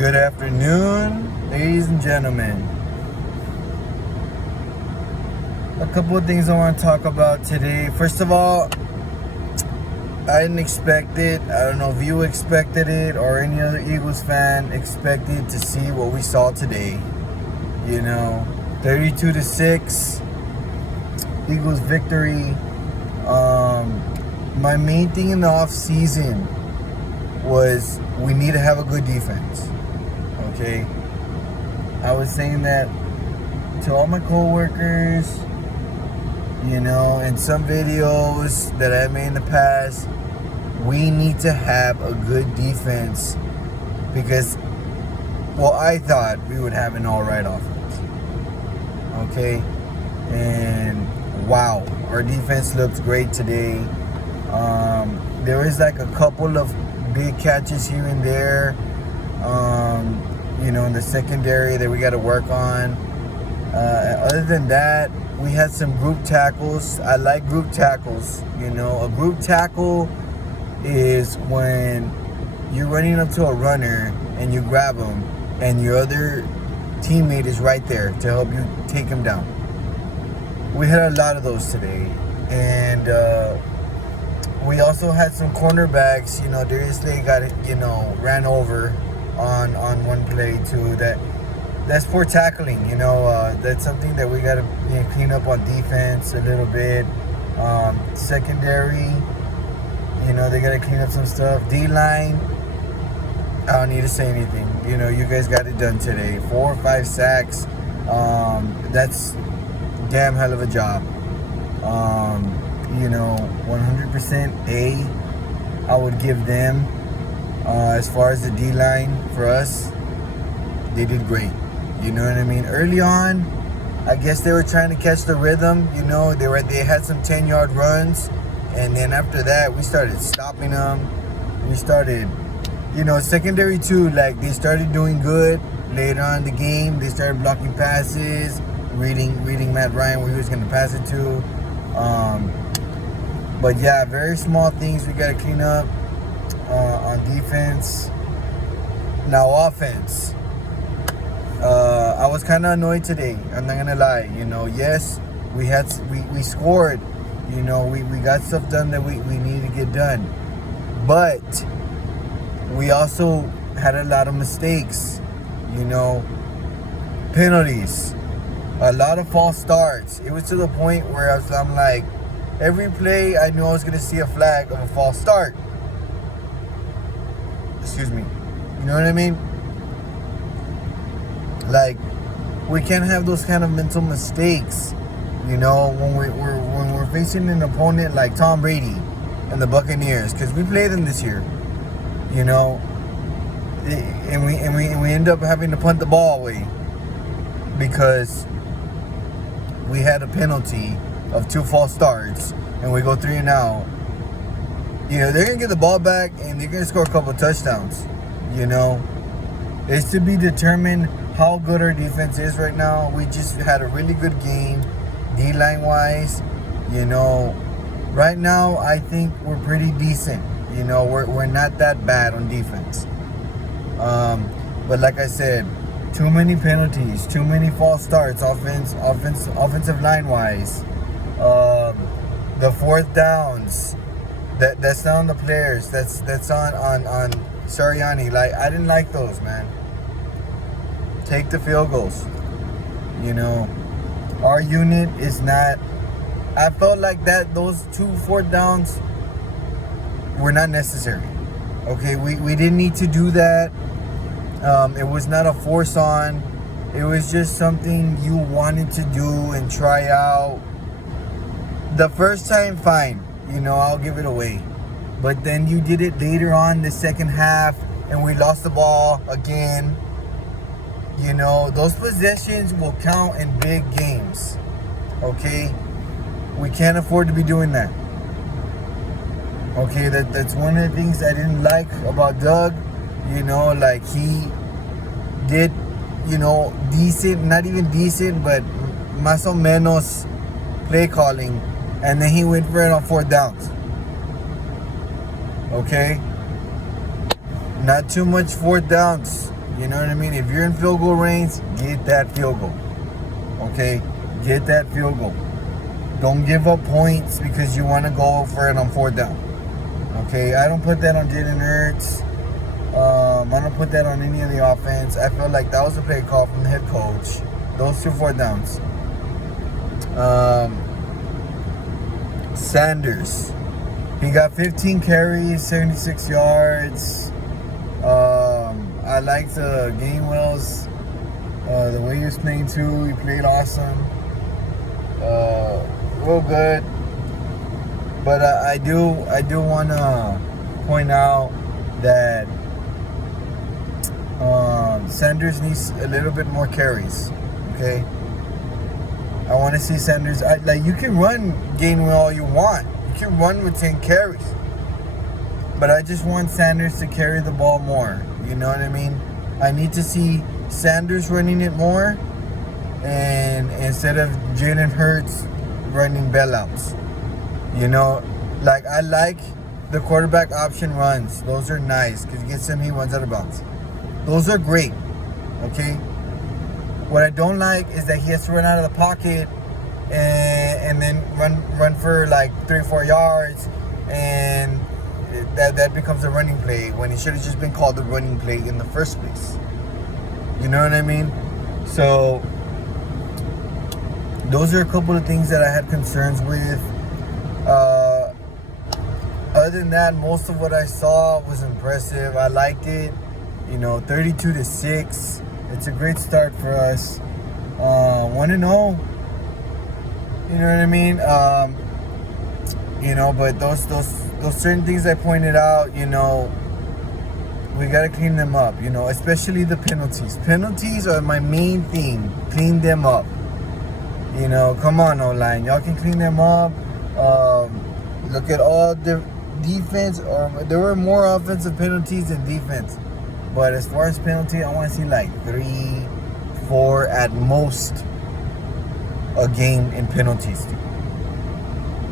Good afternoon, ladies and gentlemen. A couple of things I want to talk about today. First of all, I didn't expect it. I don't know if you expected it or any other Eagles fan expected to see what we saw today. 32-6, Eagles victory. My main thing in the off season was we need to have a good defense. Okay, I was saying that to all my coworkers, in some videos that I made in the past. We need to have a good defense because, I thought we would have an all right offense. Okay, and wow, our defense looked great today. There was like a couple of big catches here and there, in the secondary that we got to work on. Other than that, we had some group tackles. I like group tackles. A group tackle is when you're running up to a runner and you grab him and your other teammate is right there to help you take him down. We had a lot of those today. And we also had some cornerbacks. Darius Slay got, ran over on one play too. That's poor tackling. That's something that we got to clean up on defense a little bit. Secondary, they got to clean up some stuff. D-line, I don't need to say anything. You guys got it done today. 4 or 5 sacks. That's damn hell of a job. 100% A, I would give them. As far as the D-line for us, they did great. You know what I mean? Early on, I guess they were trying to catch the rhythm. They had some 10-yard runs, and then after that, we started stopping them. We started, secondary too. Like they started doing good later on in the game. They started blocking passes, reading Matt Ryan where he was going to pass it to. But yeah, very small things we got to clean up on defense. Now offense. I was kind of annoyed today. I'm not gonna lie. Yes, we scored. We got stuff done that we need to get done. But we also had a lot of mistakes. Penalties, a lot of false starts. It was to the point where I'm like, every play I knew I was gonna see a flag of a false start. Excuse me. You know what I mean? Like, we can't have those kind of mental mistakes, when we're facing an opponent like Tom Brady and the Buccaneers, because we played them this year, and we end up having to punt the ball away because we had a penalty of 2 false starts, and we go 3 and out. They're gonna get the ball back and they're gonna score a couple touchdowns. It's to be determined how good our defense is right now. We just had a really good game, D-line wise. Right now I think we're pretty decent. We're not that bad on defense. But like I said, too many penalties, too many false starts, offensive line wise. The 4th downs, that's not on the players. That's on Sirianni. Like, I didn't like those, man. Take the field goals. Our unit is not. I felt like those 2 4th downs were not necessary. Okay, we didn't need to do that. It was not a force on. It was just something you wanted to do and try out. The first time, fine. I'll give it away. But then you did it later on the second half, and we lost the ball again. Those possessions will count in big games. Okay? We can't afford to be doing that. Okay, that's one of the things I didn't like about Doug. Like he did, decent, not even decent, but más o menos play calling. And then he went for it on 4th downs. Okay? Not too much 4th downs. You know what I mean? If you're in field goal range, get that field goal. Okay? Get that field goal. Don't give up points because you want to go for it on 4th down. Okay? I don't put that on Jalen Hurts. I don't put that on any of the offense. I feel like that was a play call from the head coach. Those 2 4th downs. Sanders. He got 15 carries, 76 yards. I liked Gainwell's the way he was playing too. He played awesome. Real good. But I do want to point out that Sanders needs a little bit more carries. Okay. I want to see Sanders. You can run Gainwell all you want. You can run with 10 carries. But I just want Sanders to carry the ball more. You know what I mean? I need to see Sanders running it more, and instead of Jalen Hurts running bailouts. You know, I like the quarterback option runs. Those are nice because he gets him, he runs out of bounds. Those are great. Okay? What I don't like is that he has to run out of the pocket and then run for 3 or 4 yards, and that becomes a running play when it should have just been called a running play in the first place. You know what I mean? So those are a couple of things that I had concerns with. Other than that, most of what I saw was impressive. I liked it. 32-6. It's a great start for us. 1-0. You know what I mean? But those certain things I pointed out, we got to clean them up, especially the penalties. Penalties are my main thing. Clean them up. Come on, O-line. Y'all can clean them up. Look at all the defense. There were more offensive penalties than defense. But as far as penalty, I want to see 3, 4 at most a game in penalties.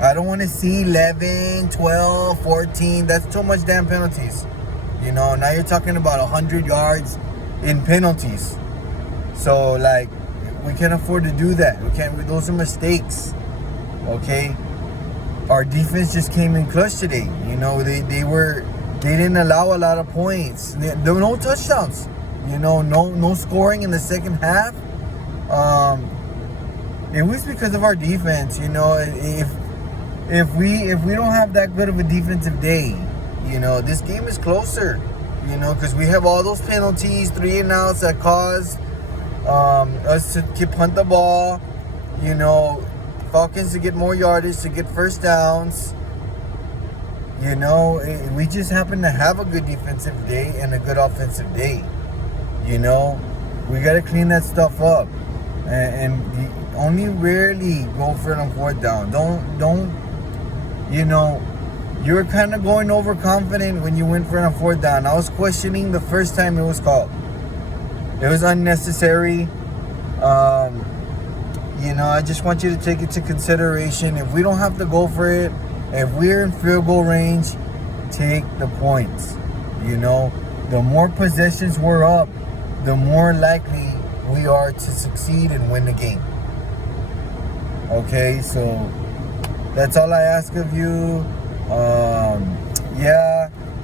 I don't want to see 11, 12, 14. That's too much damn penalties. Now you're talking about 100 yards in penalties. So, we can't afford to do that. We can't. Those are mistakes. Okay? Our defense just came in clutch today. They didn't allow a lot of points. There were no touchdowns. No scoring in the second half. It was because of our defense. If we don't have that good of a defensive day, this game is closer. Because we have all those penalties, 3 and outs that caused us to punt the ball. Falcons to get more yardage, to get first downs. We just happen to have a good defensive day and a good offensive day. We got to clean that stuff up, and only rarely go for it on 4th down. Don't. You were kind of going overconfident when you went for it on 4th down. I was questioning the first time it was called. It was unnecessary. I just want you to take it to consideration. If we don't have to go for it, if we're in field goal range, take the points. The more possessions we're up, the more likely we are to succeed and win the game. Okay, so that's all I ask of you.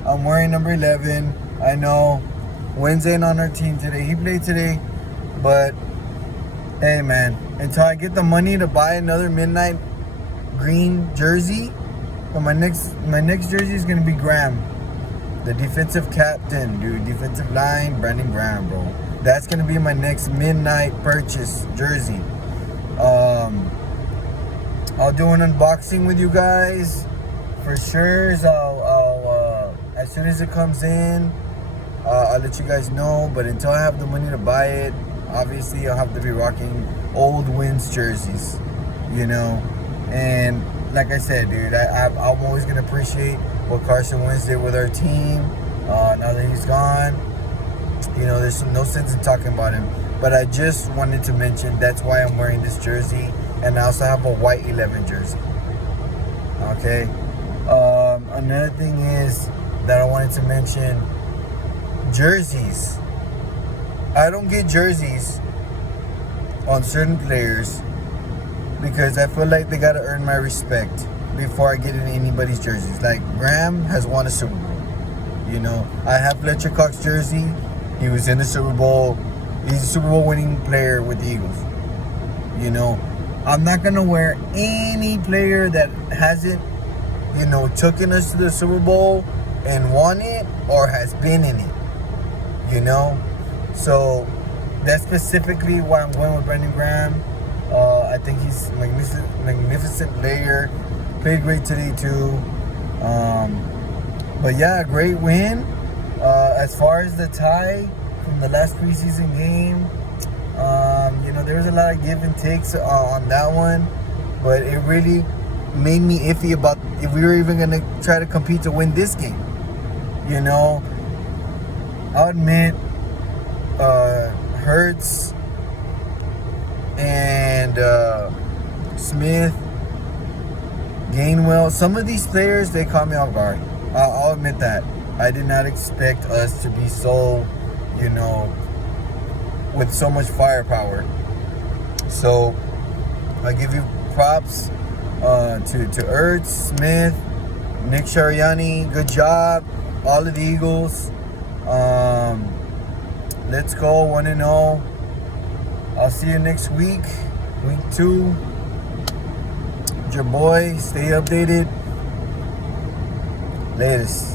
I'm wearing number 11. I know Wednesday ain't on our team today. He played today, but hey, man, until I get the money to buy another midnight green jersey, but my next jersey is gonna be Graham, the defensive captain, dude. Defensive line, Brandon Graham, bro. That's gonna be my next midnight purchase jersey. I'll do an unboxing with you guys for sure. So I'll as soon as it comes in, I'll let you guys know. But until I have the money to buy it, obviously I'll have to be rocking old Wins jerseys, And like I said, dude, I'm always gonna appreciate what Carson Wentz did with our team. Now that he's gone, there's no sense in talking about him. But I just wanted to mention that's why I'm wearing this jersey, and I also have a white 11 jersey. Okay. Another thing is that I wanted to mention jerseys. I don't get jerseys on certain players because I feel like they gotta earn my respect before I get in anybody's jerseys. Like Graham has won a Super Bowl. You know, I have Fletcher Cox's jersey. He was in the Super Bowl. He's a Super Bowl winning player with the Eagles. You know, I'm not gonna wear any player that hasn't, you know, taken us to the Super Bowl and won it or has been in it. You know, so that's specifically why I'm going with Brandon Graham. I think he's a magnificent player. Played great today too. But yeah, great win. As far as the tie from the last preseason game, you know, there was a lot of give and takes on that one, but it really made me iffy about if we were even gonna try to compete to win this game. You know, I'll admit, Hurts and Smith, Gainwell, some of these players, they caught me off guard. I'll admit that. I did not expect us to be so, you know, with so much firepower. So I give you props to Ertz, Smith, Nick Sirianni. Good job. All of the Eagles. Let's go 1-0. I'll see you next week. Week 2. Your boy. Stay updated. Latest.